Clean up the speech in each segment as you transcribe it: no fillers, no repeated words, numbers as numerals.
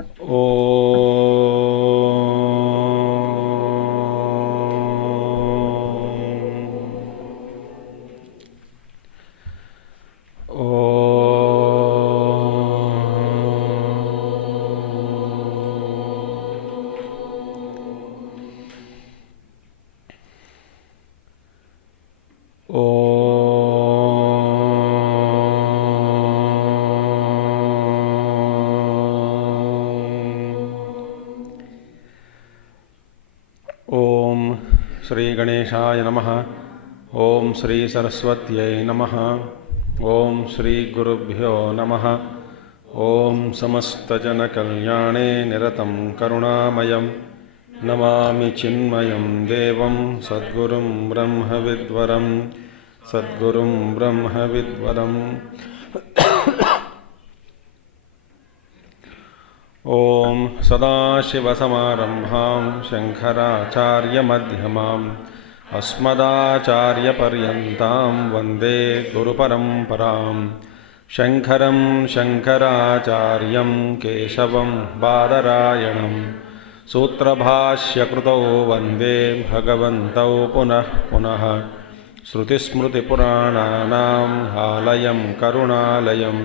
ओम श्री गणेशाय नमः। ओम श्री सरस्वत्यै नमः। ओम श्री गुरुभ्यो नमः। ओम समस्तजनकल्याणे निरतं करुणामयं नमामि चिन्मयं देवं सद्गुरुं ब्रह्मविद्वरं सद्गुरुं ब्रह्मविद्वरम्। ओम सदाशिवसमारम्भां शङ्कराचार्यमध्यमाम् अस्मदाचार्यपर्यन्तां वन्दे गुरुपरम्परां। शङ्करं शङ्कराचार्यं केशवं बादरायणं सूत्रभाष्यकृतौ वन्दे भगवन्तौ पुनः पुनः। श्रुतिस्मृतिपुराणानाम् आलयं करुणालयं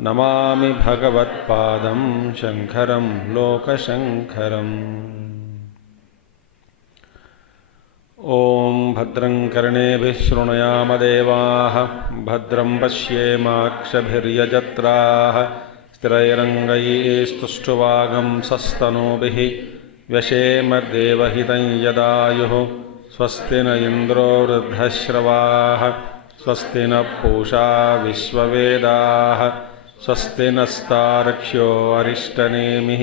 नमामि भगवत्पादं शङ्करं लोकशङ्करम्। ॐ भद्रं कर्णेभिः शृणुयाम देवाः भद्रं पश्येमाक्षभिर्यजत्राः स्थिरैरङ्गैस्तुष्टुवागंसस्तनूभिः व्यशेम देवहितं यदायुः। स्वस्ति न इन्द्रो वृद्धश्रवाः स्वस्ति न पूषा विश्ववेदाः स्वस्ति नस्तार्क्ष्यो अरिष्टनेमिः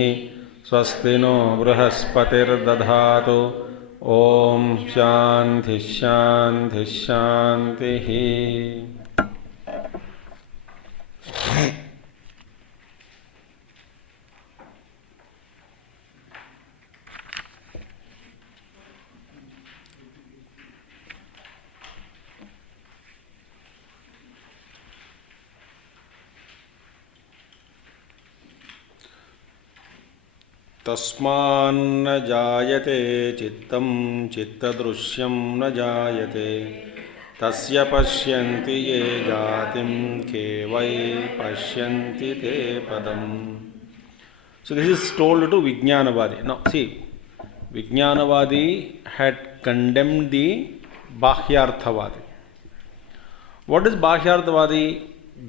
स्वस्ति नो बृहस्पतिर्दधातु। ॐ शान्ति शान्ति शान्तिः। तस्मान्न जायते चित्तं चित्तदृश्यं न जायते तस्य पश्यन्ति ये जातिं के वै पश्यन्ति ते पदम्। So this is told to Vijnanavadi. Now see, Vijnanavadi had condemned the Bahyarthavadi. What is Bahyarthavadi?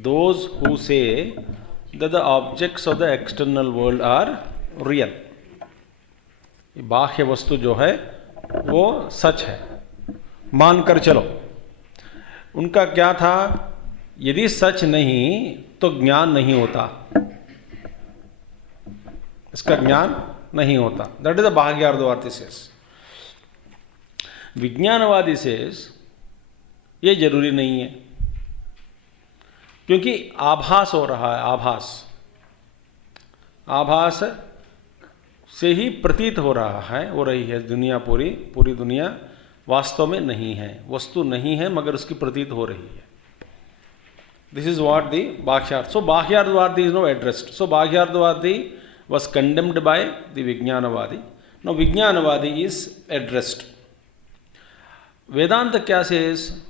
Those who say that the objects of the external world are real, बाह्य वस्तु जो है वो सच है, मानकर चलो। उनका क्या था, यदि सच नहीं तो ज्ञान नहीं होता, इसका ज्ञान नहीं होता। दैट इज द बाह्यार्थवादी सेस। विज्ञानवादी सेस ये जरूरी नहीं है, क्योंकि आभास हो रहा है। आभास से ही प्रतीत हो रहा है, हो रही है दुनिया, पूरी दुनिया वास्तव में नहीं है, वस्तु नहीं है, मगर उसकी प्रतीत हो रही है। दिस इज व्हाट द बाह्यार्थ। सो बाह्यार्थवादी इज नो एड्रेस्ड। सो बाह्यार्थवादी was condemned by the Vijnanavadi. Now Vijnanavadi is addressed. Vedanta kya says?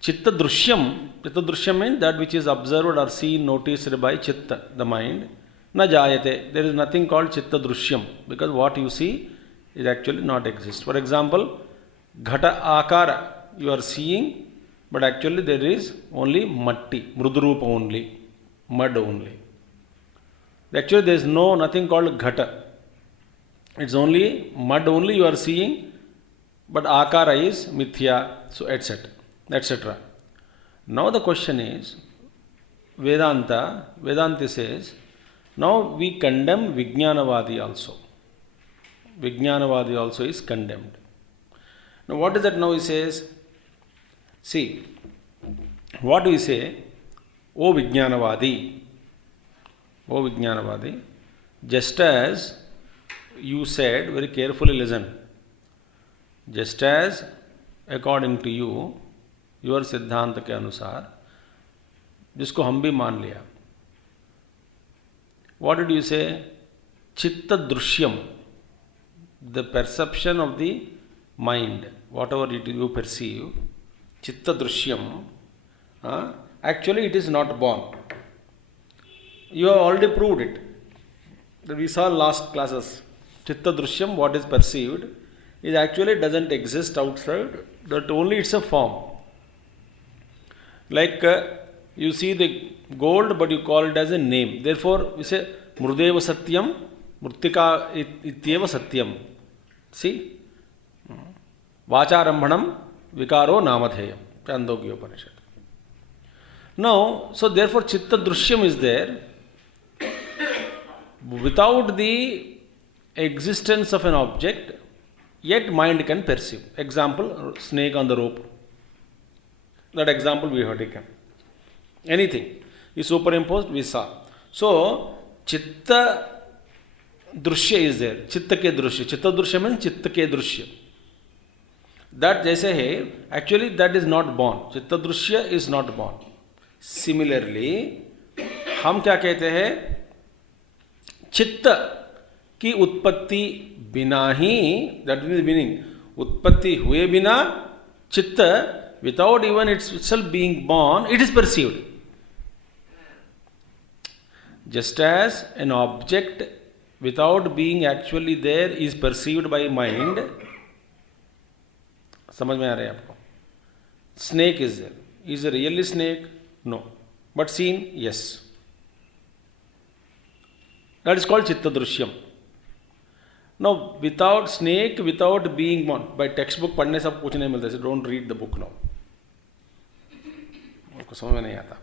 Chitta drishyam. Chitta drishyam means that which is observed or seen, noticed by chitta, the mind. Na jayate. There is nothing called chitta drishyam, because what you see is actually not exist. For example, ghata akara you are seeing, but actually there is only matti, mrudrupa only, mud only. Actually there is nothing called ghata. It's only mud only you are seeing, but akara is mithya, so etc. Now the question is, Vedanta says, now we condemn Vijnanavadi also. Vijnanavadi also is condemned. Now what is that now he says? See, what do we say? O Vijnanavadi, just as you said, very carefully listen, just as according to you, your सिद्धांत के अनुसार, जिसको हम भी मान लिया, what did you say? Chitta drishyam, the perception of the mind, whatever it you perceive, chitta drishyam, actually it is not born. You have already proved it. We saw last classes. Chitta drishyam, what is perceived, is actually doesn't exist outside, that only it's a form. Like you see the gold, but you call it as a name. Therefore, we say mrudeva satyam, murtika ityeva satyam. See? Vacharambhanam vikaro namadheyam. Chandogya Upanishad. Now, so therefore chitta drishyam is there. Without the existence of an object, yet mind can perceive. Example, snake on the rope. That example we have taken. Anything is superimposed, we saw. So, chitta drishya is there. Chitta ke drishya. Chitta drishya means chitta ke drishya. That jaise hai, actually that is not born. Chitta drishya is not born. Similarly, हम क्या कहते हैं? चित्त की उत्पत्ति बिना ही, that is the meaning, उत्पत्ति हुए बिना चित्त, without even itself being born, it is perceived. Just as an object without being actually there is perceived by mind. समझ में आ रहा है आपको? Snake is there. Is it really snake? No. But seen? Yes. That is called chitta drishyam. Now, without snake, without being born, by textbook पढ़ने से कुछ नहीं मिलता है. Don't read the book now. आपको समझ में नहीं आता.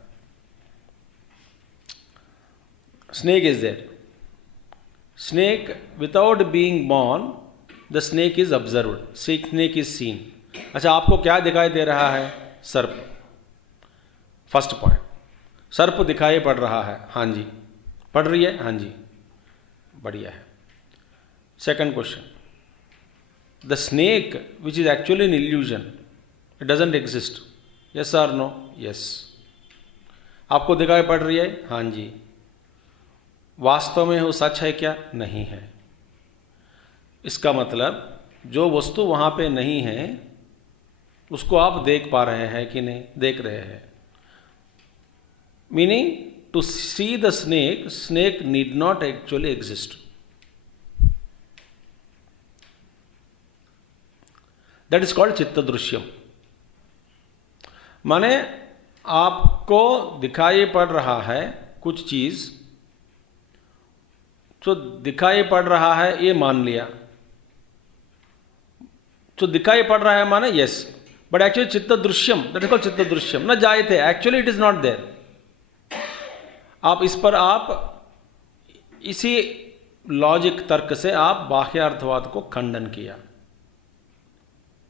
Snake is there. Snake, without being born, the snake is observed. Snake is seen. अच्छा, आपको क्या दिखाई दे रहा है? सर्प. First point. सर्प दिखाई पड़ रहा है. हाँ जी. पड़ रही है? हाँ जी. बढ़िया है. Second question. The snake, which is actually an illusion, it doesn't exist. Yes or no? Yes. आपको दिखाई पड़ रही है? हाँ जी. वास्तव में वो सच है क्या? नहीं है. इसका मतलब जो वस्तु वहाँ पे नहीं है उसको आप देख पा रहे हैं कि नहीं? देख रहे हैं. Meaning, to see the snake, snake need not actually exist. That is called chitta drishyam. माने आपको दिखाई पड़ रहा है कुछ चीज, तो दिखाई पड़ रहा है ये मान लिया, तो दिखाई पड़ रहा है माने यस, बट एक्चुअली चित्त दृश्यम, दैट इज कॉल्ड चित्त दृश्यम, न जायते, actually it is not there. आप इस पर आप इसी लॉजिक तर्क से आप बाह्यार्थवाद को खंडन किया.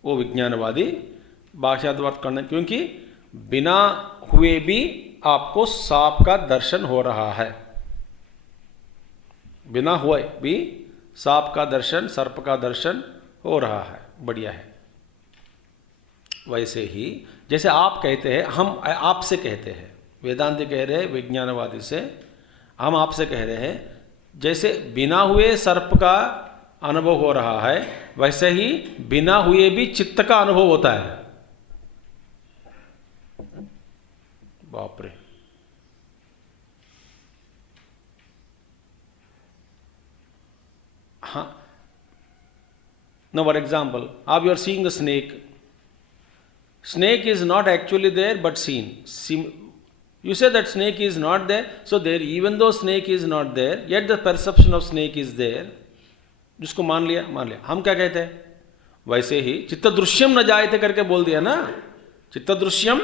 वो विज्ञानवादी बाह्यार्थवाद खंडन, क्योंकि बिना हुए भी आपको सांप का दर्शन हो रहा है. बिना हुए भी सांप का दर्शन, सर्प का दर्शन हो रहा है. बढ़िया है. वैसे ही जैसे आप कहते हैं, हम आपसे कहते हैं, वेदांती कह रहे हैं विज्ञानवादी से, हम आपसे कह रहे हैं जैसे बिना हुए सर्प का अनुभव हो रहा है, वैसे ही बिना हुए भी चित्त का अनुभव होता है. बाप रे. हाँ. Now, for example, you are seeing the snake. Snake is not actually there, but seen. You say that snake is not there, so there, even though snake is not there, yet the perception of snake is there. जिसको मान लिया, मान लिया. हम क्या कहते हैं? वैसे ही चित्त दृश्यम न जायते करके बोल दिया ना. चित्त दृश्यम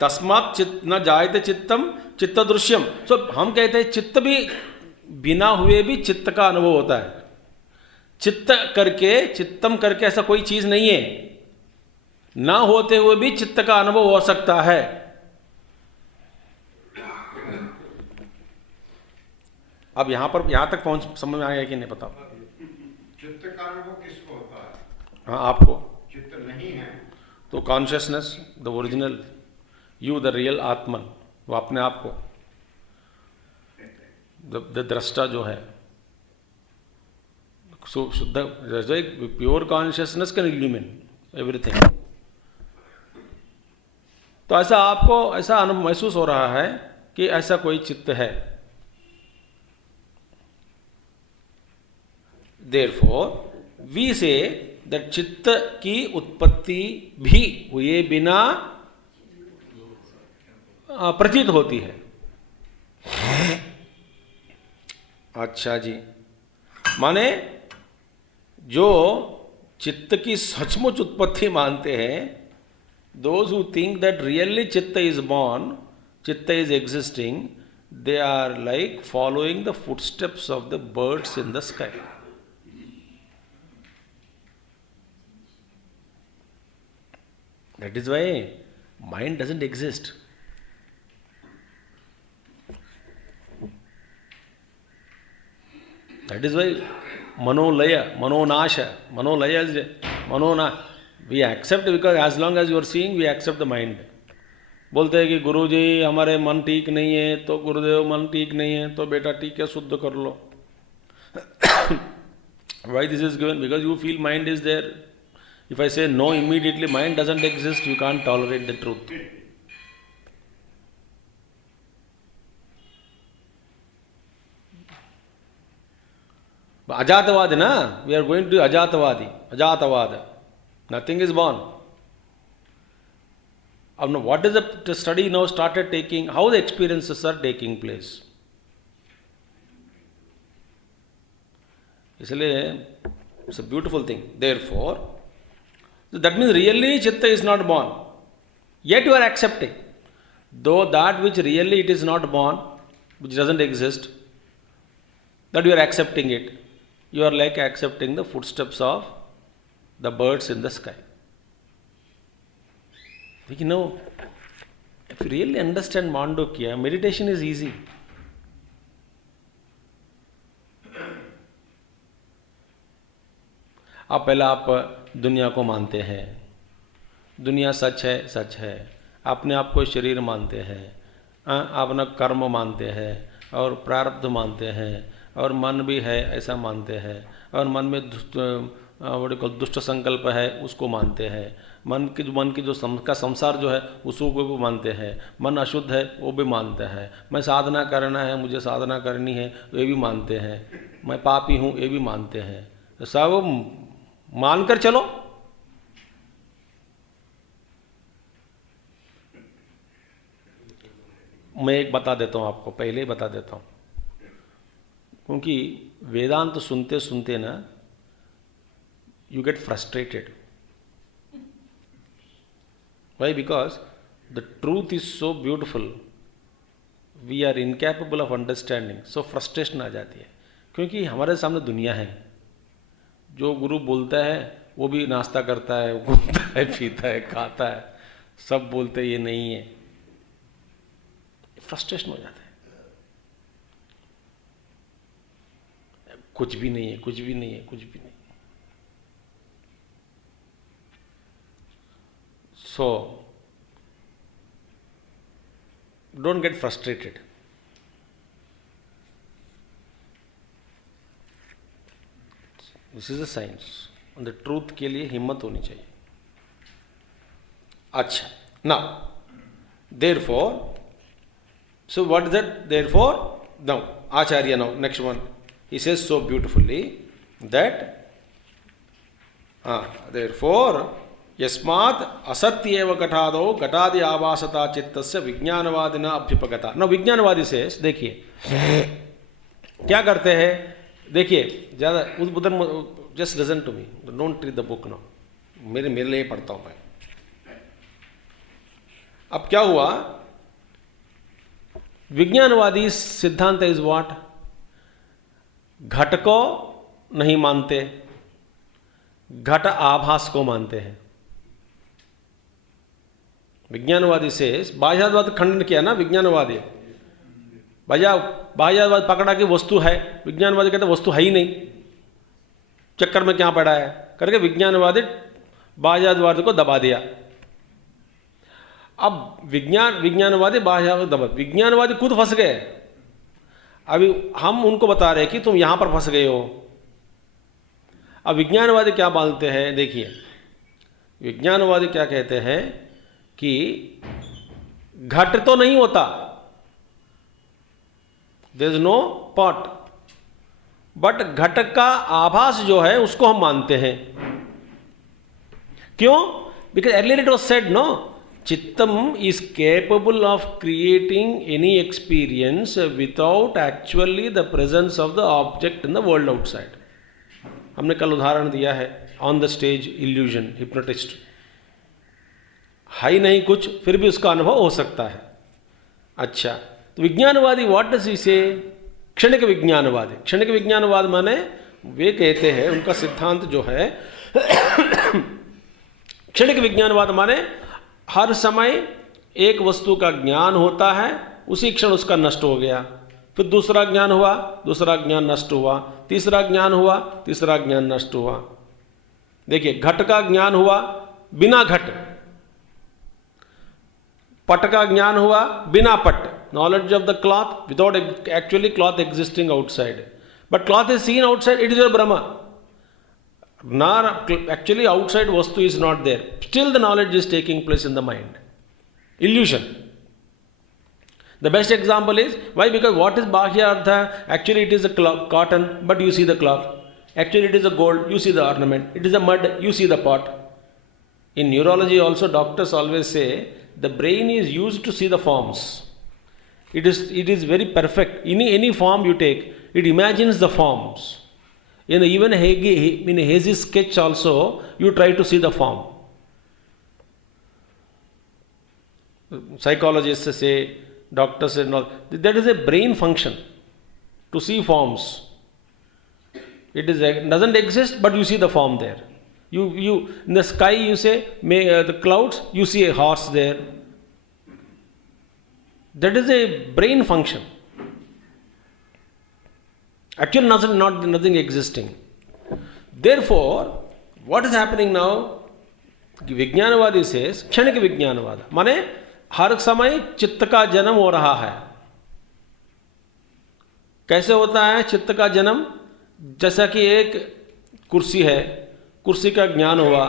तस्मात् न जायते चित्तम चित्त दृश्यम. सो हम कहते हैं चित्त भी बिना हुए भी चित्त का अनुभव होता है. चित्त करके, चित्तम करके ऐसा कोई चीज नहीं है. ना होते हुए भी चित्त का अनुभव हो सकता है. अब यहां पर, यहां तक पहुंच समझ में आया कि नहीं? बताओ. चित्त का अनुभव किसको होता है? हाँ, आपको. चित्त नहीं है तो consciousness, the original you, the real आत्मन, वो अपने आप को द दृष्टा जो है, शुद्ध pure consciousness can illumine everything. तो ऐसा आपको ऐसा अनुभव महसूस हो रहा है कि ऐसा कोई चित्त है। देयरफॉर वी से दैट चित्त की उत्पत्ति भी हुए बिना प्रतीत होती है। अच्छा जी, माने जो चित्त की सचमुच उत्पत्ति मानते हैं, those who think that really chitta is born, chitta is existing, they are like following the footsteps of the birds in the sky. That is why mind doesn't exist. That is why manolaya, manonasha, manolaya is manona. We accept because as long as you are seeing, we accept the mind. बोलते हैं कि गुरुजी हमारे मन ठीक नहीं है, तो गुरुदेव मन ठीक नहीं है, तो बेटा ठीक है शुद्ध कर लो। Why this is given? Because you feel mind is there. If I say no immediately, mind doesn't exist, you can't tolerate the truth. Ajatavadi na? We are going to Ajatavadi. Ajatavada. Nothing is born. Now, what is the study now started taking? How the experiences are taking place? इसलिए it's a beautiful thing. Therefore, that means really chitta is not born. Yet you are accepting. Though that which really it is not born, which doesn't exist, that you are accepting it. You are like accepting the footsteps of the birds in the sky. You know, if you really understand Mandukya, meditation is easy. आप पहले आप दुनिया को मानते हैं, दुनिया सच है, अपने आप को शरीर मानते हैं, अपना कर्म मानते हैं और प्रारब्ध मानते हैं और मन भी है ऐसा मानते हैं और मन में दुष्ट संकल्प है उसको मानते हैं, मन की जो का संसार जो है उसको भी मानते हैं, मन अशुद्ध है वो भी मानते हैं, मैं साधना करना है मुझे साधना करनी है ये भी मानते हैं, मैं पापी हूँ ये भी मानते हैं। तो सब मानकर चलो। मैं एक बता देता हूँ आपको, पहले ही बता देता हूँ, क्योंकि वेदांत सुनते सुनते ना you get frustrated. Why? Because the truth is so beautiful, we are incapable of understanding, so frustration आ जाती है। क्योंकि हमारे सामने दुनिया है, जो गुरु बोलता है वो भी नाश्ता करता है, घूमता है, पीता है, खाता है, सब बोलते ये नहीं है, फ्रस्ट्रेशन हो जाता है, कुछ भी नहीं है, कुछ भी नहीं है, कुछ भी नहीं। So, don't get frustrated. This is a science. And the truth के लिए हिम्मत होनी चाहिए। अच्छा, now, therefore, so what is that? Therefore, now, Acharya now, next one, he says so beautifully that, therefore, यस्मात् असत्येव घटादो घटादि आवासता चित्तस्य विज्ञानवादिना अभ्युपगता। ना विज्ञानवादी से देखिए क्या करते हैं, देखिए ज़्यादा उद्बोधन, just listen to me, don't read the book now, मेरे लिए पढ़ता हूँ मैं। अब क्या हुआ, विज्ञानवादी सिद्धांत इज व्हाट, घट को नहीं मानते, घट आभास को मानते हैं। विज्ञानवादी से बाह्यवाद खंडन किया ना विज्ञानवादी, बाह्यवाद पकड़ा कि वस्तु है, विज्ञानवादी कहते वस्तु है ही नहीं, चक्कर में क्या पड़ा है करके विज्ञानवादी बाह्यवाद को दबा दिया। अब विज्ञानवादी बाह्यवाद दबा, विज्ञानवादी खुद फंस गए। अभी हम उनको बता रहे हैं कि तुम यहां पर फंस गए हो। अब विज्ञानवादी क्या मानते हैं, देखिए विज्ञानवादी क्या कहते हैं कि घट तो नहीं होता, there is no pot, but घट का आभास जो है उसको हम मानते हैं। क्यों? Because earlier it was said no, चित्तम is capable of creating any experience without actually the presence of the object in the world outside. हमने कल उदाहरण दिया है on the stage illusion, hypnotist है ही नहीं कुछ, फिर भी उसका अनुभव हो सकता है। अच्छा, तो विज्ञानवादी व्हाट डज ही से? क्षणिक विज्ञानवादी। क्षणिक विज्ञानवाद माने वे कहते हैं, उनका सिद्धांत जो है क्षणिक विज्ञानवाद माने हर समय एक वस्तु का ज्ञान होता है, उसी क्षण उसका नष्ट हो गया, फिर दूसरा ज्ञान हुआ, दूसरा ज्ञान नष्ट हुआ, तीसरा ज्ञान हुआ, तीसरा ज्ञान नष्ट हुआ। देखिए घट का ज्ञान हुआ बिना घट, पट का ज्ञान हुआ बिना पट, knowledge of the cloth without actually cloth existing outside, but cloth is seen outside, it is your Brahma, nor actually outside vastu is not there, still the knowledge is taking place in the mind. Illusion. The best example is why? Because what is bahya artha? Actually it is a cotton, but you see the cloth. Actually it is a gold, you see the ornament. It is a mud, you see the pot. In neurology also doctors always say the brain is used to see the forms. It is very perfect. Any form you take, it imagines the forms. Even in a hazy sketch also, you try to see the form. Psychologists say, doctors say, no, that is a brain function to see forms. It doesn't exist, but you see the form there. You in the sky, you say the clouds, you see a horse there. That is a brain function. Actually nothing existing. Therefore, what is happening now? विज्ञानवादी says, क्षणिक विज्ञानवाद माने हर समय चित्त का जन्म हो रहा है। कैसे होता है चित्त का जन्म? जैसा कि एक कुर्सी है, कुर्सी का ज्ञान हुआ,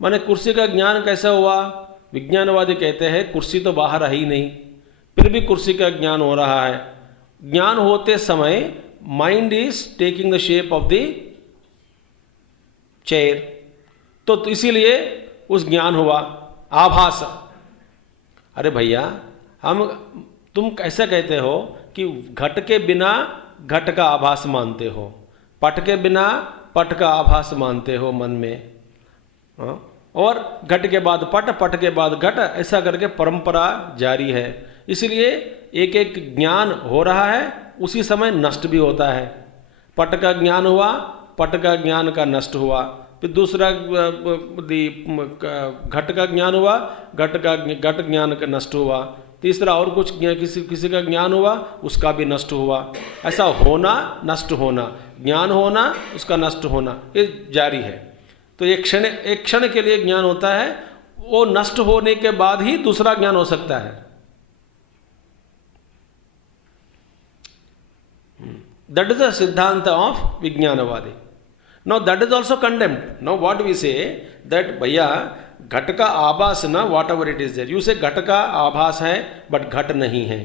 माने कुर्सी का ज्ञान कैसे हुआ? विज्ञानवादी कहते हैं कुर्सी तो बाहर है ही नहीं, फिर भी कुर्सी का ज्ञान हो रहा है। ज्ञान होते समय mind is taking the shape of the chair, तो इसीलिए उस ज्ञान हुआ आभास। अरे भैया तुम कैसे कहते हो कि घट के बिना घट का आभास मानते हो, पट के बिना पट का आभास मानते हो मन में, और घट के बाद पट, पट के बाद घट, ऐसा करके परंपरा जारी है। इसलिए एक एक ज्ञान हो रहा है, उसी समय नष्ट भी होता है। पट का ज्ञान हुआ, पट का ज्ञान का नष्ट हुआ, फिर दूसरा घट का ज्ञान हुआ, घट ज्ञान का नष्ट हुआ, तीसरा और कुछ किसी का ज्ञान हुआ, उसका भी नष्ट हुआ। ऐसा होना नष्ट होना, ज्ञान होना उसका नष्ट होना, ये जारी है। तो एक क्षण के लिए ज्ञान होता है, वो नष्ट होने के बाद ही दूसरा ज्ञान हो सकता है। That is the Siddhanta of Vijnanavadi. Now that is also condemned. Now what we say that भैया घट का आभास ना, whatever it is there. You say घट का आभास है but घट नहीं है.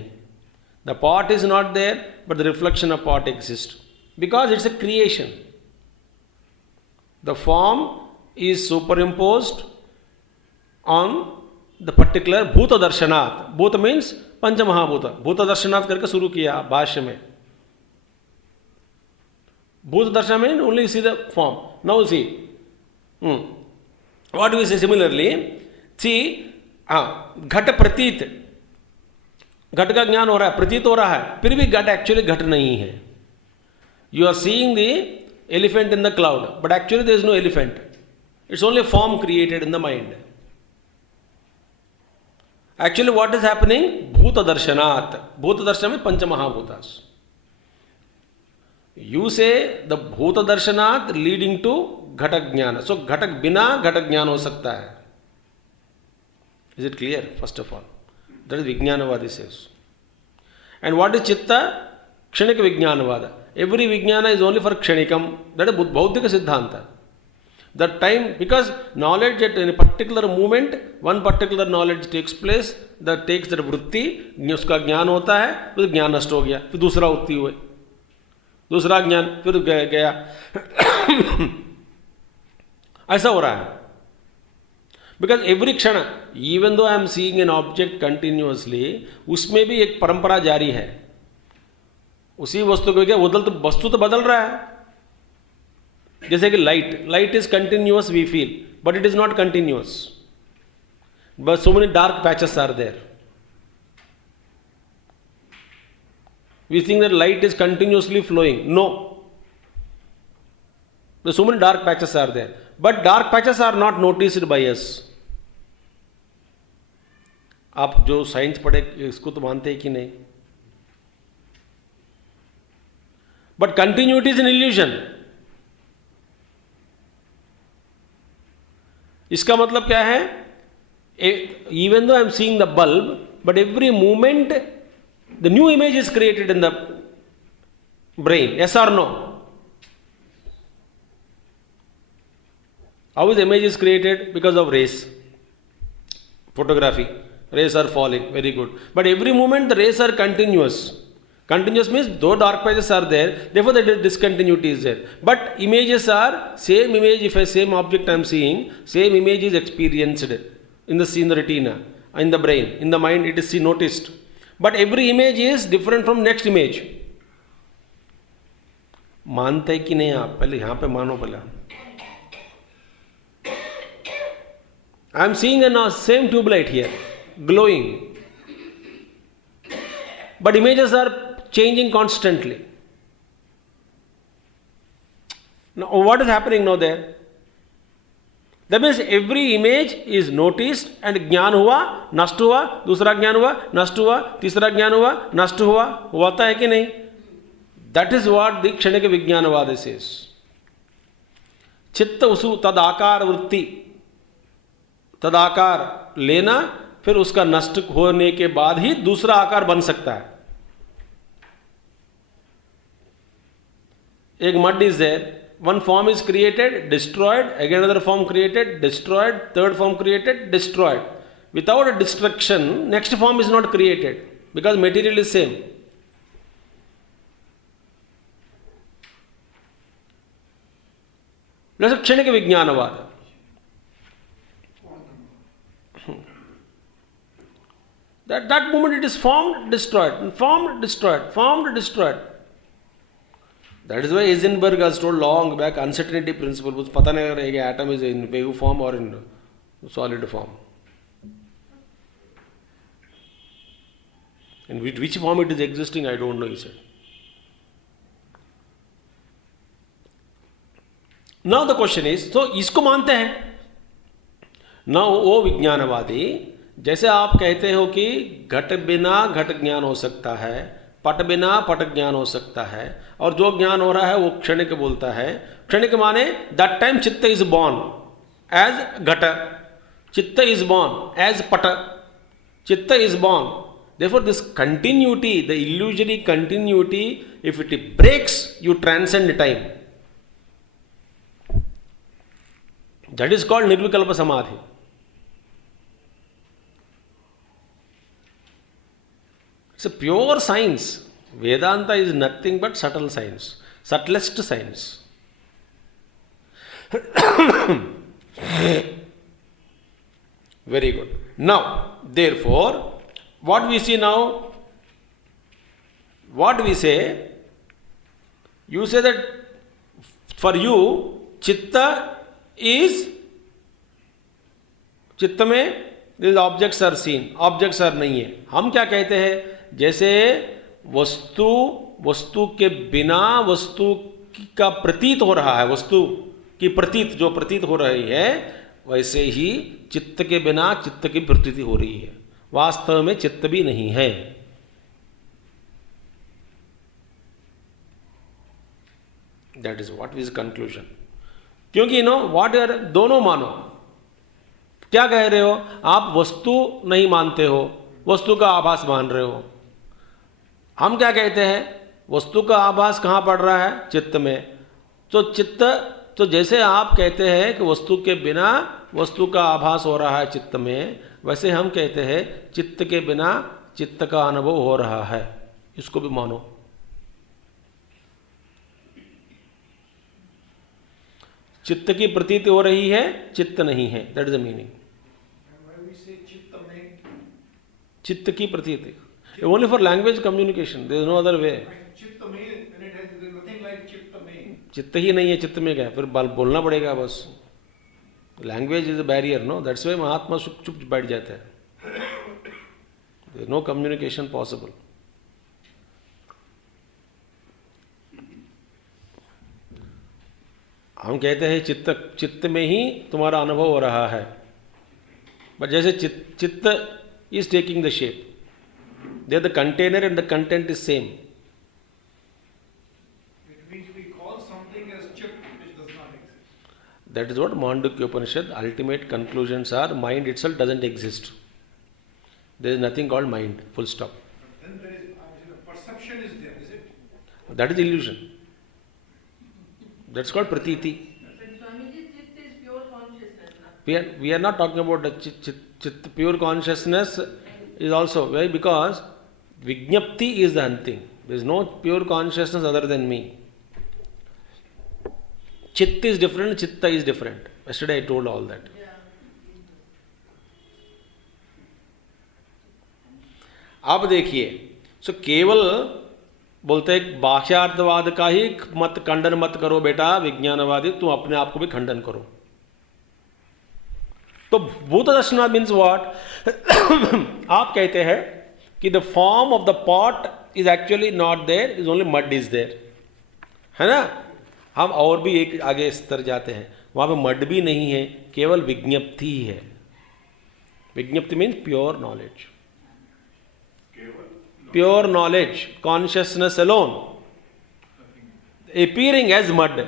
The pot is not there but the reflection of pot exists because it's a creation. The form is superimposed on the particular Bhuta Darshanat. Bhuta means Pancha Mahabhuta. Bhuta Darshanat करके शुरू किया भाष्य में. Bhuta Darshan means only see the form. Now see. What do we say similarly? See, घट प्रतीत, घट का ज्ञान हो रहा है, प्रतीत हो रहा है, फिर भी घट एक्चुअली घट नहीं है। You are seeing the elephant in the cloud, but actually there is no elephant. It's only a form created in the mind. Actually what is happening? Bhuta Darshanat. Bhuta Darshan means Pancha Mahabhutas. You say the Bhuta Darshanat leading to Ghatak Jnana. So Ghatak बिना Ghatak ज्ञान हो सकता है. Is it clear? First of all, that is Vijnanavadi says. And what is Chitta? क्षणिक विज्ञानवाद. Every vijnana is only for kshanikam. That is Bauddhika Siddhanta. That time, because knowledge at a particular moment, one particular knowledge takes place, that takes that vritti, उसका ज्ञान होता है, फिर ज्ञान नष्ट हो गया, फिर दूसरा उत्ती हुए, दूसरा ज्ञान फिर गया. ऐसा हो रहा है. Because every क्षण, even though I am seeing an object continuously, उसमें भी एक परंपरा जारी है. उसी वस्तु को क्या वस्तु तो बदल रहा है. जैसे कि light is continuous we feel, but it is not continuous. But so many dark patches are there. We think that light is continuously flowing. No, so many dark patches are there, but dark patches are not noticed by us. आप जो science पढ़े इसको तो मानते हैं कि नहीं. But continuity is an illusion. इसका मतलब क्या है? Even though I am seeing the bulb, but every moment the new image is created in the brain. Yes or no? How is image is created? Because of rays. Photography. Rays are falling. Very good. But every moment the rays are continuous. Continuous means though dark patches are there, therefore the discontinuity is there. But images are same image. If a same object I am seeing, same image is experienced in the retina, in the brain, in the mind. It is noticed. But every image is different from next image. मानते हैं कि नहीं आप? पहले यहाँ पे मानो पहले. I am seeing a same tube light here, glowing. But images are changing constantly. Now, what is happening now there? That means every image is noticed and ज्ञान हुआ, नष्ट हुआ, दूसरा ज्ञान हुआ, नष्ट हुआ, तीसरा ज्ञान हुआ, नष्ट हुआ. होता है कि नहीं? That is what the क्षणिक विज्ञानवाद says. चित्त उसु तदाकार वृत्ति, तदाकार लेना, फिर उसका नष्ट होने के बाद ही दूसरा आकार बन सकता है. एक mud is there, one form is created, destroyed, again another form created, destroyed, third form created, destroyed. Without a destruction, next form is not created because material is same. That's a क्षणिक विज्ञानवाद. That moment it is formed, destroyed, formed, destroyed, formed, destroyed. That is why Heisenberg has told long back uncertainty principle. कुछ पता नहीं रहेगा atom is in wave form or in solid form. In which form it is existing, I don't know, he said. Now the question is, so इसको मानते हैं. Now वो विज्ञानवादी, जैसे आप कहते हो कि घट बिना घट ज्ञान हो सकता है, पट बिना पट ज्ञान हो सकता है, और जो ज्ञान हो रहा है वो क्षणिक बोलता है. क्षणिक माने दैट टाइम चित्त इज बॉर्न एज घट, चित्त इज बॉर्न एज पट, चित्त is born. Therefore this continuity, the illusory continuity, if it breaks you transcend time. That is called निर्विकल्प समाधि. It's a pure science. Vedanta is nothing but subtle science, subtlest science. Very good. Now, therefore, what we see now, what we say, you say that for you, chitta is, चित्त में these objects are seen, objects are नहीं है. हम क्या कहते हैं? जैसे वस्तु के बिना वस्तु का प्रतीत हो रहा है, वस्तु की प्रतीत जो प्रतीत हो रही है, वैसे ही चित्त के बिना चित्त की प्रतीति हो रही है. वास्तव में चित्त भी नहीं है. That is what is conclusion. क्योंकि व्हाट आर, दोनों मानो. क्या कह रहे हो आप? वस्तु नहीं मानते हो, वस्तु का आभास मान रहे हो. हम क्या कहते हैं? वस्तु का आभास कहाँ पड़ रहा है? चित्त में। तो चित्त, तो जैसे आप कहते हैं कि वस्तु के बिना वस्तु का आभास हो रहा है चित्त में, वैसे हम कहते हैं चित्त के बिना चित्त का अनुभव हो रहा है। इसको भी मानो। चित्त की प्रतीति हो रही है, चित्त नहीं है। That is the meaning. चित्त की प्रतीति, only for language communication, there is no other way. चित्त ही नहीं है, चित्त में क्या? फिर बोलना पड़ेगा बस। Language is a barrier, no? That's why महात्मा चुप बैठ जाते हैं। There is no communication possible. हम कहते हैं चित्त में ही तुम्हारा अनुभव हो रहा है, बट जैसे चित्त is taking the shape. They are the container and the content is same. It means we call something as chip which does not exist. That is what Mandukya Upanishad ultimate conclusions are. Mind itself doesn't exist. There is nothing called mind. Full stop. But then there is the perception is there, is it? That is illusion. That's called pratiti. But Swamiji, Chit is pure consciousness. We are not talking about the pure consciousness is also why, because Vijñapti is the hunting. There is no pure consciousness other than me. Chit is different, Chitta is different. Yesterday I told all that. अब देखिए, सो केवल बोलते हैं बाह्यार्थवाद का ही मत खंडन मत करो बेटा विज्ञानवादी, तुम अपने आप को भी खंडन करो। तो भूत दर्शना मीन्स व्हाट? आप कहते हैं कि the form of the pot is actually not there, is only mud is there, है ना? हम और भी एक आगे स्तर जाते हैं, वहां पे मड भी नहीं है, केवल विज्ञप्ति ही है। विज्ञप्ति means pure knowledge, pure knowledge, consciousness alone, appearing as mud.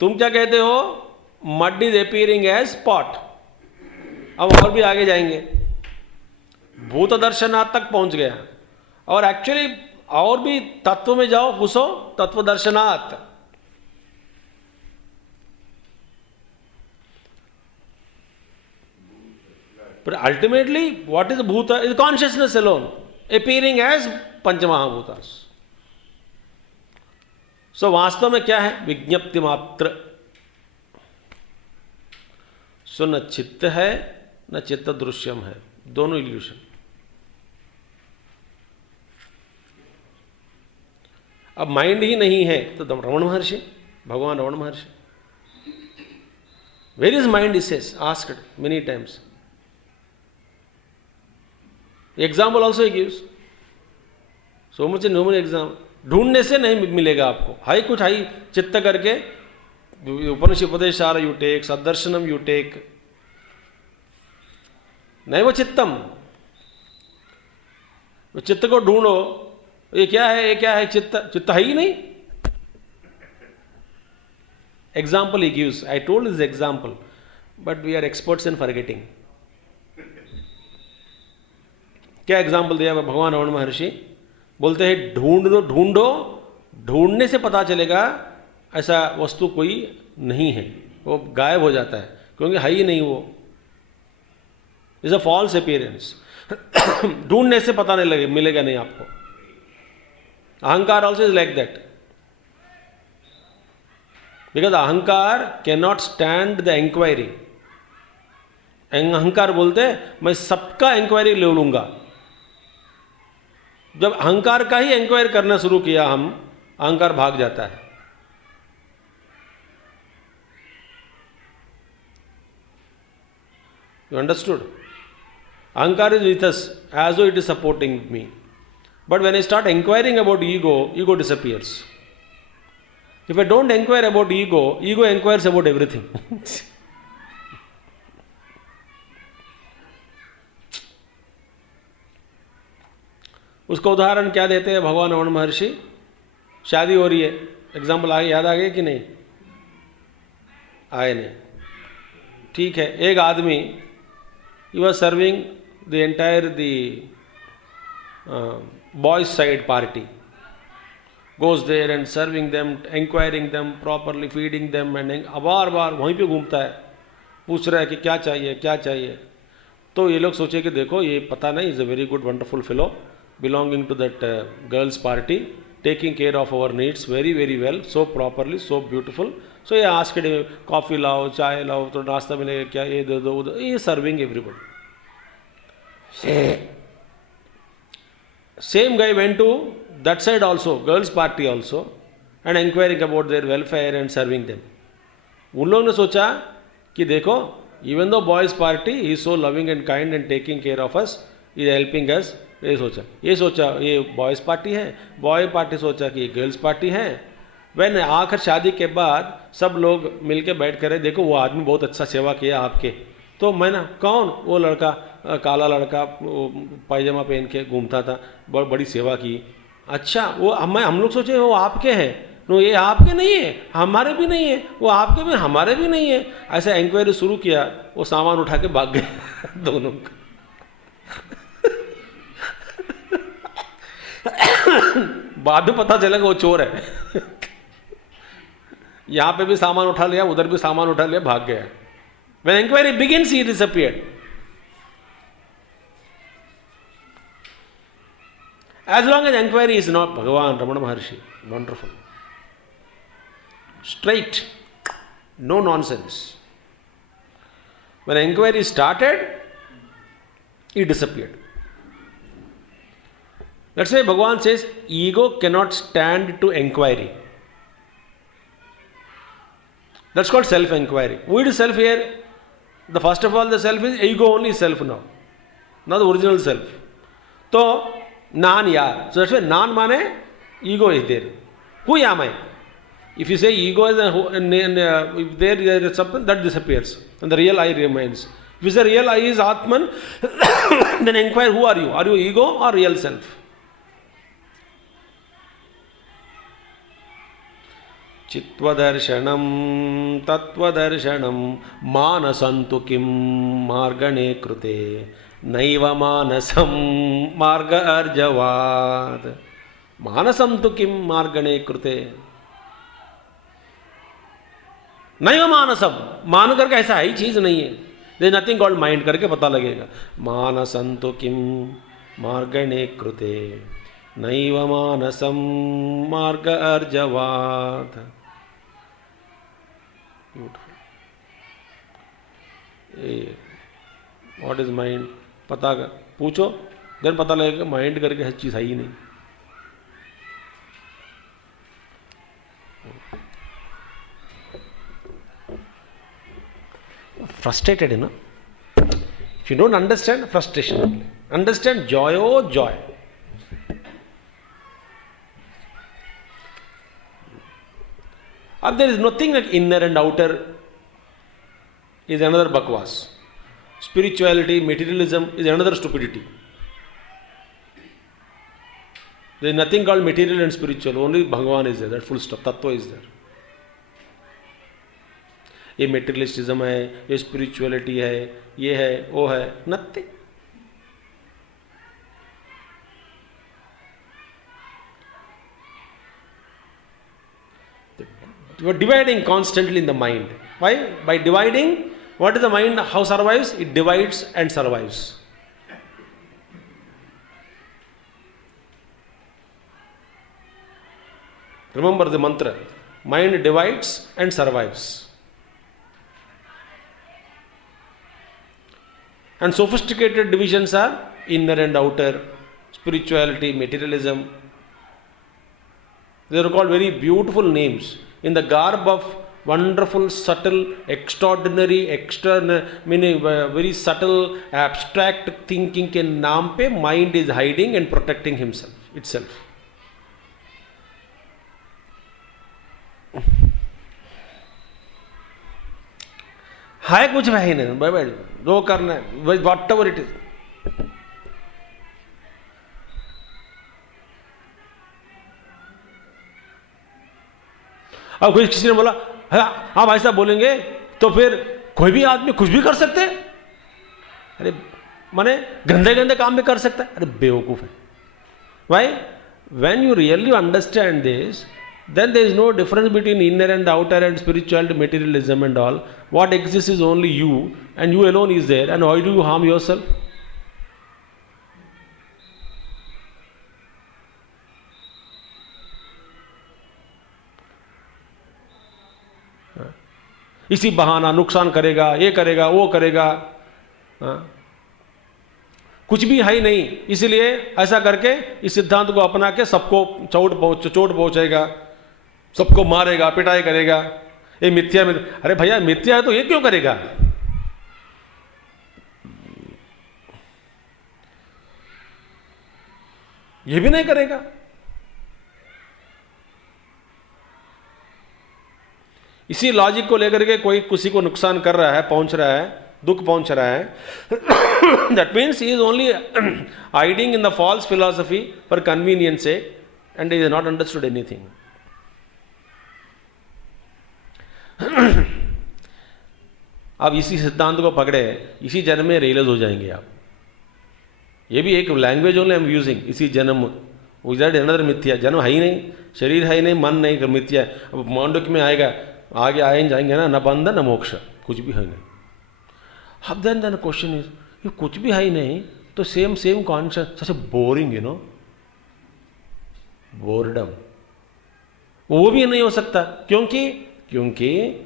तुम क्या कहते हो? Mud is appearing as pot. अब और भी आगे जाएंगे, भूत दर्शनात् तक पहुंच गया, और एक्चुअली और भी तत्व में जाओ, घुसो, तत्व दर्शनात्। पर अल्टीमेटली व्हाट इज भूत? Is consciousness alone appearing as पंचमहाभूतास। सो वास्तव में क्या है? विज्ञप्ति मात्र। सो न चित्त है न चित्त दृश्यम है, दोनों इल्यूशन। अब माइंड ही नहीं है तो रमण महर्षि, भगवान Ramana Maharshi, where is mind is asked many times. Example also he gives so much no many example. ढूंढने से नहीं मिलेगा आपको, हाई कुछ हाई चित्त करके उपनिषद उपदेश सारा यू टेक, सदर्शनम यू टेक, नहीं वो चित्तम, वो चित्त को ढूंढो, ये क्या है, ये क्या है? चित्त, चित्त है ही नहीं। एग्जाम्पल ही gives, I told this example, but we are experts in forgetting. क्या एग्जाम्पल दिया भगवान रमण महर्षि? बोलते हैं ढूंढ दो, ढूंढो, ढूंढने से पता चलेगा ऐसा वस्तु कोई नहीं है, वो गायब हो जाता है, क्योंकि है ही नहीं वो। Is a false appearance. ढूंढने से पता नहीं लगे, मिलेगा नहीं आपको। अहंकार also is like that, because अहंकार can not stand the inquiry. अहंकार बोलते मैं सबका इंक्वायरी ले लूंगा। जब अहंकार का ही इंक्वायरी करना शुरू किया हम, अहंकार भाग जाता है। You understood? Ahankar is with us as though it is supporting me. But when I start inquiring about ego, ego disappears. If I don't inquire about ego, ego inquires about everything. उसका उदाहरण क्या देते हैं भगवान रमण महर्षि? शादी हो रही है, एग्जाम्पल आगे याद आ गए कि नहीं? आए नहीं, ठीक है। एक आदमी, he was serving the entire boys side party, goes there and serving them, inquiring them properly, feeding them, and बार बार वहीं पे घूमता है, पूछ रहा है कि क्या चाहिए क्या चाहिए. तो ये लोग सोचे कि देखो ये पता नहीं, is a very good wonderful fellow belonging to that girls party, taking care of our needs very very well, so properly, so beautiful. So ये आस्क्ड कॉफ़ी लाओ, चाय लाओ, तो नाश्ता मिलेगा क्या, ये दे दो उधर, ये serving everybody. Same guy went to that side also, girls party also, and inquiring about their welfare and serving them. उन लोगों ने सोचा कि देखो, even though boys party, he is so loving and kind and taking care of us, he is helping us. ये सोचा ये boys party है, बॉय पार्टी सोचा कि ये गर्ल्स पार्टी है. वैन आखिर शादी के बाद सब लोग मिल के बैठ कर, देखो वो आदमी बहुत अच्छा सेवा किया आपके. तो मैं ना, कौन? वो लड़का, काला लड़का, पायजामा पहन के घूमता था, बड़ी सेवा की. अच्छा, वो हम लोग सोचे वो आपके हैं. नो, ये आपके नहीं है, हमारे भी नहीं है, वो आपके भी हमारे भी नहीं है. ऐसे इंक्वायरी शुरू किया, वो सामान उठा के भाग गए दोनों का. बाद में पता चला कि वो चोर है. यहाँ पे भी सामान उठा लिया, उधर भी सामान उठा लिया, भाग गया. When inquiry begins, he disappeared. As long as inquiry is not Bhagavan, Ramana Maharshi, wonderful. Straight, no nonsense. When inquiry started, he disappeared. That's why Bhagavan says, ego cannot stand to inquiry. That's called self-inquiry. Who is self here? The first of all, the self is ego only self now, not the original self. So, nan yaar. So that's why nan mane ego is there. Who am I? If you say ego is if there is something, that disappears and the real I remains. If you say real I is Atman, then inquire who are you? Are you ego or real self? चित्वदर्शनम तत्वदर्शनम मानसंतु किम मार्गणे कृते नैव मानसम मार्ग अर्जवाद. मानसम तो किम मार्गणे कृते, नैव मानसम, मान करके ऐसा ही चीज नहीं है. There is nothing called mind करके पता लगेगा. मानसम तो किम मार्गणे कृते नैव मानसम मार्ग अर्जवाद. व्हाट इज माइंड, पता कर पूछो, देन पता लगेगा माइंड करके हर चीज है ही नहीं. Frustrated, you know. If you don't understand, frustration only. Understand, joy, oh joy. And there is nothing like inner and outer is another bakwas. Spirituality, materialism is another stupidity. There is nothing called material and spiritual. Only Bhagavan is there. That full stop. Tattva is there. ये मेटेरियलिस्टिज्म है, ये spirituality है, ये है, वो है, nothing. You are dividing constantly in the mind. Why? By dividing, what is the mind? How survives? It divides and survives. Remember the mantra. Mind divides and survives. And sophisticated divisions are inner and outer, spirituality, materialism. They are called very beautiful names in the garb of wonderful, subtle, extraordinary, meaning very subtle, abstract thinking के नाम पे mind is hiding and protecting itself. है कुछ है ही नहीं, भाई जो करना है, वॉट एवर इट इज. अब कोई किसी ने बोला हाँ भाई साहब बोलेंगे तो फिर कोई भी आदमी कुछ भी कर सकते हैं. अरे माने गंदे गंदे काम भी कर सकता है. अरे बेवकूफ है. Why? When you really understand this, then there is no difference between inner and outer and spirituality, materialism and all. What exists is only you, and you alone is there. And why do you harm yourself? इसी बहाना नुकसान करेगा, ये करेगा, वो करेगा, कुछ भी है ही नहीं, इसलिए ऐसा करके इस सिद्धांत को अपना के सबको चोट पहुंचेगा, सबको मारेगा, पिटाई करेगा, ये मिथ्या। अरे भैया मिथ्या है तो ये क्यों करेगा? ये भी नहीं करेगा। इसी लॉजिक को लेकर के कोई किसी को नुकसान कर रहा है, पहुंच रहा है, दुख पहुंच रहा है, that means he is only hiding in the false philosophy for convenience sake and he has not understood anything. अब इसी सिद्धांत को पकड़े, इसी जन्म में रियलाइज हो जाएंगे आप। ये भी एक language only I am using, इसी जन्म, विदाउट अनदर मिथ्या। जन्म है ही नहीं, शरीर है ही नहीं, मन नहीं, मिथ्या। अब मांडुक्य में आएगा, आगे आए जाएंगे ना, न बंधन न मोक्ष, कुछ भी है नहीं। अब देन क्वेश्चन इज, ये कुछ भी है ही नहीं तो same conscious, such boring, you know, boredom, वो भी नहीं हो सकता। क्योंकि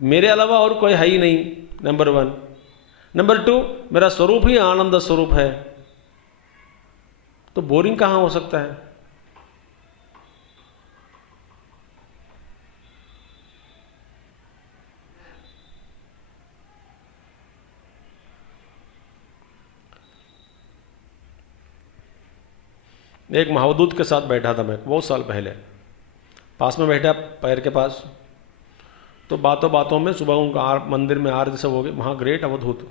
मेरे अलावा और कोई है ही नहीं, नंबर 1। नंबर 2, मेरा स्वरूप ही आनंद स्वरूप है, तो बोरिंग कहां हो सकता है? एक महावदूत के साथ बैठा था मैं बहुत साल पहले, पास में बैठा पैर के पास, तो बातों बातों में सुबह उनका मंदिर में आरती सब हो गई, वहाँ ग्रेट अवधूत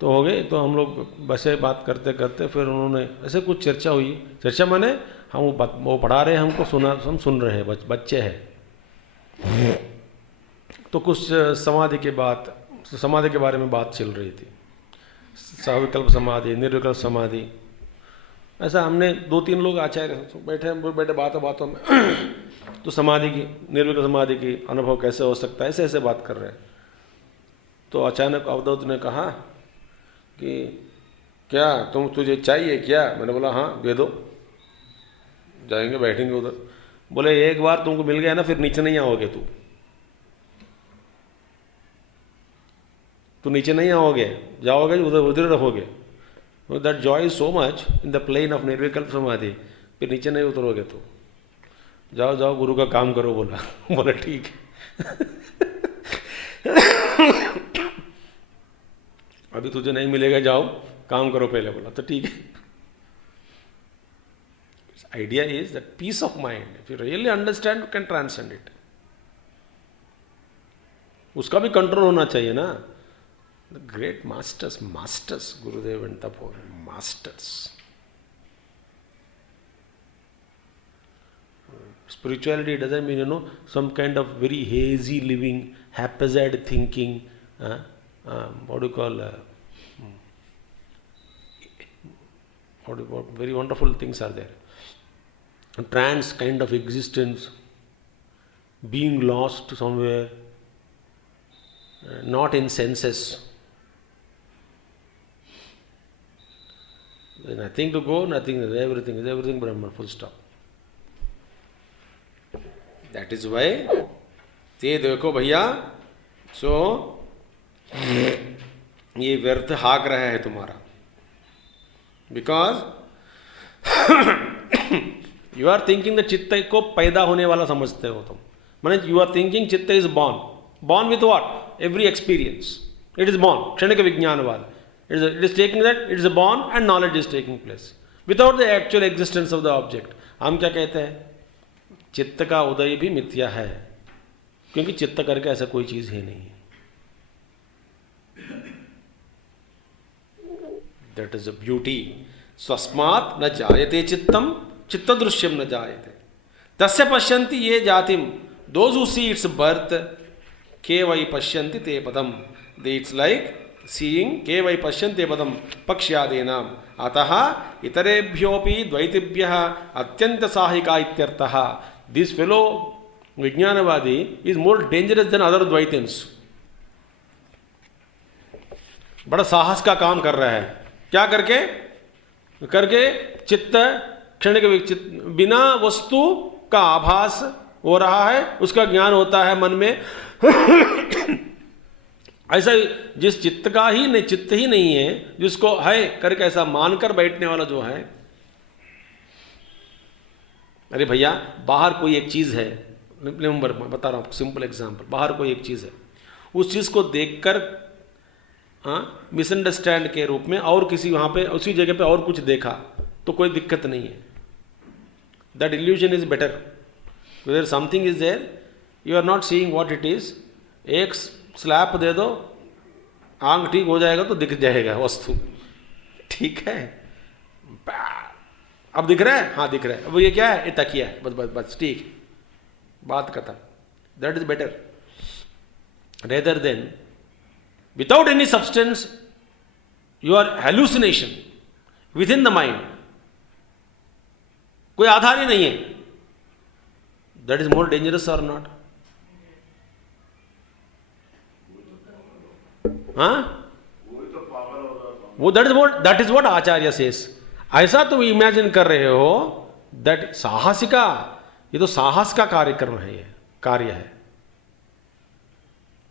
तो हो गए। तो हम लोग वैसे बात करते करते फिर उन्होंने ऐसे कुछ चर्चा हुई, चर्चा माने हम वो पढ़ा रहे हैं, हमको हम सुन रहे हैं, बच्चे हैं। तो कुछ समाधि के बारे में बात चल रही थी, सविकल्प समाधि, निर्विकल्प समाधि, ऐसा हमने 2-3 लोग आचार्य बैठे बातों में तो समाधि की, निर्विकल्प समाधि की अनुभव कैसे हो सकता है, ऐसे बात कर रहे हैं। तो अचानक अवधूत ने कहा कि क्या तुझे चाहिए क्या? मैंने बोला हाँ दे दो, जाएंगे बैठेंगे उधर। बोले एक बार तुमको मिल गया ना फिर नीचे नहीं आओगे, तू नीचे नहीं आओगे, जाओगे उधर रहोगे। That joy is so much in the plane of निर्विकल्प समाधि, फिर नीचे नहीं उतरोगे तो जाओ गुरु का काम करो। बोला ठीक है अभी तुझे नहीं मिलेगा, जाओ काम करो पहले। बोला तो ठीक है। Idea is that peace of mind, if you really understand you can transcend it. उसका भी कंट्रोल होना चाहिए ना। The great masters, Gurudev and Tapo, masters. Spirituality doesn't mean, some kind of very hazy living, haphazard thinking, what do you call, very wonderful things are there. A trance kind of existence, being lost somewhere, not in senses. Nothing to go, nothing, everything Brahman, full stop. That is why, ते देखो भैया, सो ये व्यर्थ हाक रहा है तुम्हारा, because you are thinking the चित्त को पैदा होने वाला समझते हो तुम। माने यू आर थिंकिंग चित्त is born with what? Every experience. It is born, क्षणिक विज्ञानवाद. It is taking that, it is born and knowledge is taking place without the actual existence of the object. हम क्या कहते हैं? चित्त का उदय भी मिथ्या है, क्योंकि चित्त करके ऐसा कोई चीज ही नहीं है। That is the beauty. स्वस्मात् न जायते चित्तम, चित्त दृश्यम न जायते, तस्य पश्यन्ति ये जातिम, those who see its birth, के वही पश्यन्ति ते पदम। It's like सीइंग के वै पश्यन्ते पदम पक्ष्यादीनाम अतः इतरेभ्योपि द्वैतिभ्यः अत्यंत साहिका इत्यर्थः. दिस फेलो विज्ञानवादी is more dangerous than other द्वैतिन्स. बड़ा साहस का काम कर रहा है. क्या करके चित्त क्षणिक बिना वस्तु का आभास हो रहा है, उसका ज्ञान होता है मन में. ऐसा जिस चित्त का ही नहीं, चित्त ही नहीं है, जिसको है करके ऐसा मानकर बैठने वाला जो है. अरे भैया बाहर कोई एक चीज है, नंबर बता रहा हूं, सिंपल एग्जांपल. बाहर कोई एक चीज है, उस चीज को देखकर मिसअंडरस्टैंड के रूप में और किसी वहां पे उसी जगह पे और कुछ देखा तो कोई दिक्कत नहीं है. That illusion is better. Where something is there, you are not seeing what it is. एक स्लैप दे दो, आंख ठीक हो जाएगा तो दिख जाएगा वस्तु. ठीक है, अब दिख रहा है, हाँ दिख रहा है. अब ये क्या है, ये तकिया है, बस बस बस ठीक, बात खत्म. That is better rather than without any substance you are hallucination within the mind. कोई आधार ही नहीं है. that is more dangerous or not? हाँ, वो that is what Acharya says. ऐसा तुम इमेजिन कर रहे हो that साहसिका, ये तो साहस का कार्यक्रम है, ये कार्य है.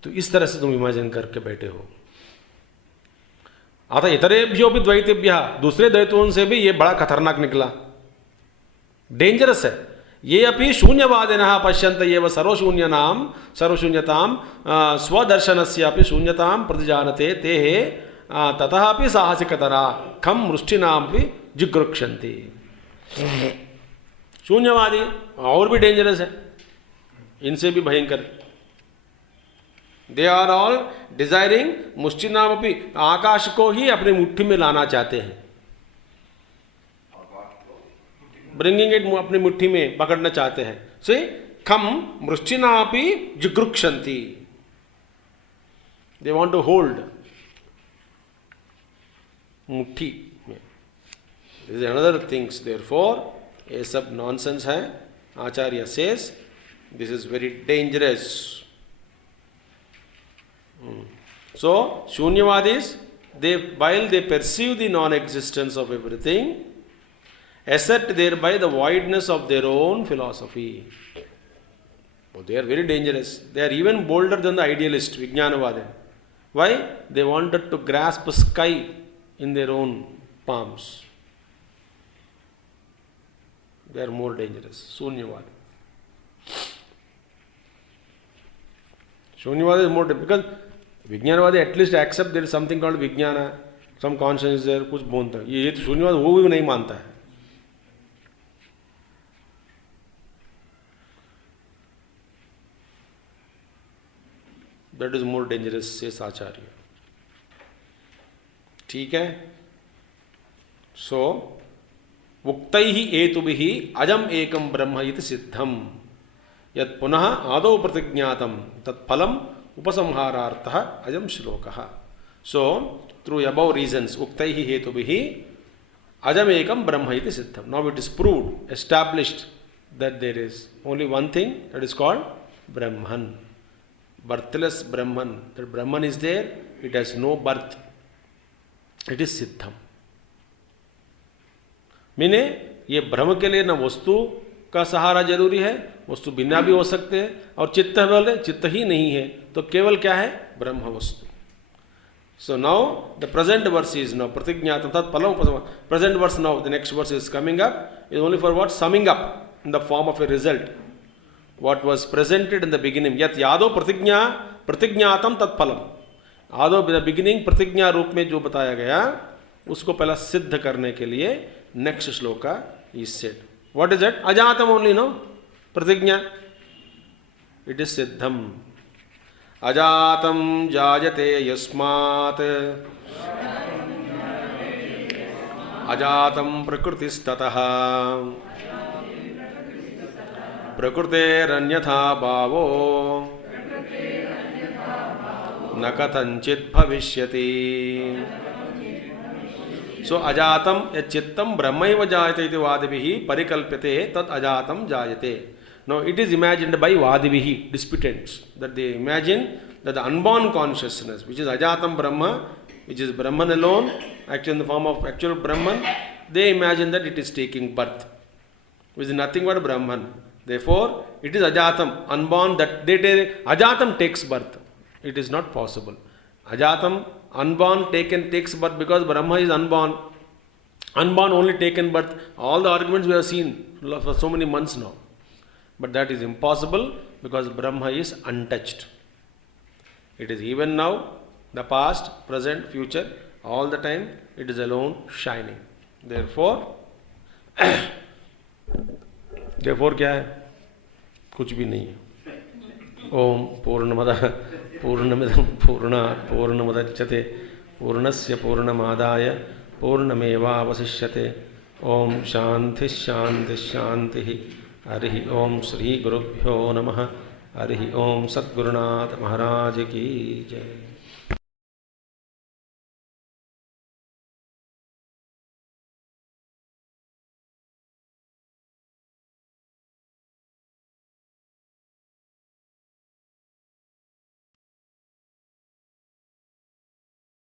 तो इस तरह से तुम इमेजिन करके बैठे हो. अतः इतरेभ्यो भी द्वैतेभ्य, दूसरे द्वैतों से भी ये बड़ा खतरनाक निकला, डेंजरस है. ये अपि शून्यवादिनः पश्यन्त एव सर्वशून्यनाम सर्वशून्यताम स्वदर्शनस्यापि शून्यतां प्रतिजानते ते ततः अपि साहसिकतरा खम मृष्टिनामपि जिगृक्षन्ति. शून्यवादी और भी डेंजरस है, इनसे भी भयंकर. दे आर ऑल डिजायरिंग मुष्टिनामपि, आकाश को ही अपनी मुट्ठी में लाना चाहते हैं. ब्रिंगिंग इट अपनी मुट्ठी में पकड़ना चाहते हैं. से खम मृष्टिनापि जिगृक्षन्ति, दे वांट टू होल्ड मुट्ठी में. This is another things. Therefore ये सब नॉनसेंस है. आचार्य says this is very dangerous. So Shunyavadis, while they perceive the non-existence of everything, assert thereby the voidness of their own philosophy. Oh, they are very dangerous. They are even bolder than the idealist Vijnanavadin. Why? They wanted to grasp sky in their own palms. They are more dangerous. Shunyavad. Shunyavad is more dangerous because विज्ञानवादी at least accept there is something called विज्ञान, some conscious there, कुछ बोलता है. ये तो शून्यवाद वो भी नहीं मानता है. दैट इज मोर डेंजरस से आचार्य. ठीक है. सो उक्तैः हेतुभिः अजम एकम ब्रह्म इति सिद्धम यत् पुनः आदौ प्रतिज्ञातम तत्फलम उपसंहारार्थः अयम श्लोकः. सो थ्रू अबव रीजन्स उक्तैः हेतुभिः अजम एकम ब्रह्म इति सिद्धम. Now it is proved, established that there is only one thing that is called ब्रह्मन, बर्थलेस ब्रह्मन. दैट ब्रह्मन is there, it has no birth, it is सिद्धम. मीने ये ब्रह्म के लिए न वस्तु का सहारा जरूरी है, वस्तु बिना भी हो सकते हैं. और चित्त बोले चित्त ही नहीं है तो केवल क्या है, ब्रह्म वस्तु. So now the present verse is now प्रतिज्ञातम तत्फलम उपसंहार. Present verse now the next verse is coming up is only for what, summing up in the form of a result what was presented in the beginning. यत् यादव प्रतिज्ञातम तत्फलम. आदो the beginning प्रतिज्ञा रूप में जो बताया गया उसको पहला सिद्ध करने के लिए नेक्स्ट श्लोक is said. What is it? अजातम ओनली, नो प्रतिज्ञा. इट इज सिद्धम. अजातम जायते यस्मात् अजातम प्रकृतिस्ततः प्रकृतेरन्यथा भावो न कथंचित् भविष्यति. So ajatam yachittam brahmaiva jayate iti vadivihi parikalpyate tad ajatam jayate. Now it is imagined by vadivihi, disputants, that they imagine that the unborn consciousness, which is ajatam brahma, which is Brahman alone, actually in the form of actual Brahman, they imagine that it is taking birth, which is nothing but Brahman. Therefore, it is ajatam, unborn, that ajatam takes birth. It is not possible. Ajatam, unborn, takes birth because Brahma is unborn. Unborn only taken birth. All the arguments we have seen for so many months now. But that is impossible because Brahma is untouched. It is even now, the past, present, future, all the time, it is alone shining. Therefore, क्या है? कुछ भी नहीं है. ओम पूर्णमदः पूर्णमिदं पूर्णात् पूर्णमुदच्यते पूर्णस्य पूर्णमादाय पूर्णमेवावशिष्यते. ओम शांति शांति शांति. हरि ओम श्री गुरुभ्यो नमः. हरि ओम सद्गुरुनाथ महाराज की जय.